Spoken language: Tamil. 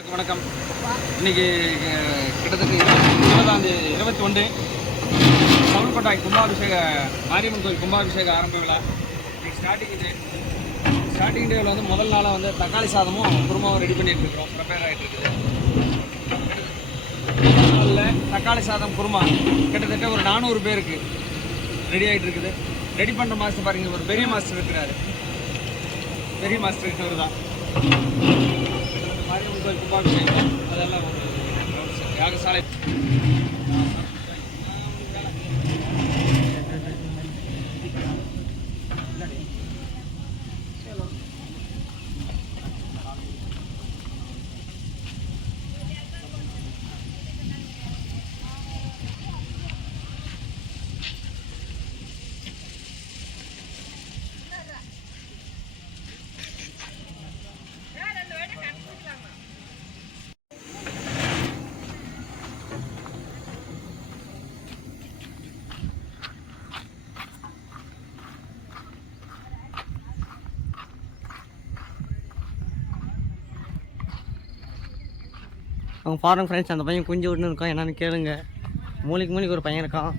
வணக்கம், இன்னைக்கு கிட்டத்தட்ட இருபத்தி இருபதாம் தேதி இருபத்தி ஒன்று தமிழ்கொட்டாய் கும்பாபிஷேக மாரியம்மன் கோயில் கும்பாபிஷேக ஆரம்ப விழா. இன்னைக்கு ஸ்டார்டிங் டே ஸ்டார்டிங் டேவில் வந்து முதல் நாளாக வந்து தக்காளி சாதமும் குருமாவும் ரெடி பண்ணிட்டு இருக்கிறோம். ப்ரிப்பேர் ஆகிட்டு இருக்குது. நாளில் தக்காளி சாதம் குருமா. கிட்டத்தட்ட ஒரு நானூறு பேருக்கு ரெடி ஆகிட்டு இருக்குது. ரெடி பண்ணுற மாஸ்டர் பாருங்க ஒரு பெரிய மாஸ்டர் இருக்கிறாரு. பெரிய மாஸ்டர் இவர் தான். மாரியம்மன் கோயில் கும்பாபிஷேகம் அதெல்லாம் அவங்க பாருங்க ஃப்ரெண்ட்ஸ் அந்த பையன் குஞ்சு விட்டுன்னு இருக்கான். என்னன்னு கேளுங்க. மூலிக்கு மூலிக்கு ஒரு பையன் இருக்கான்.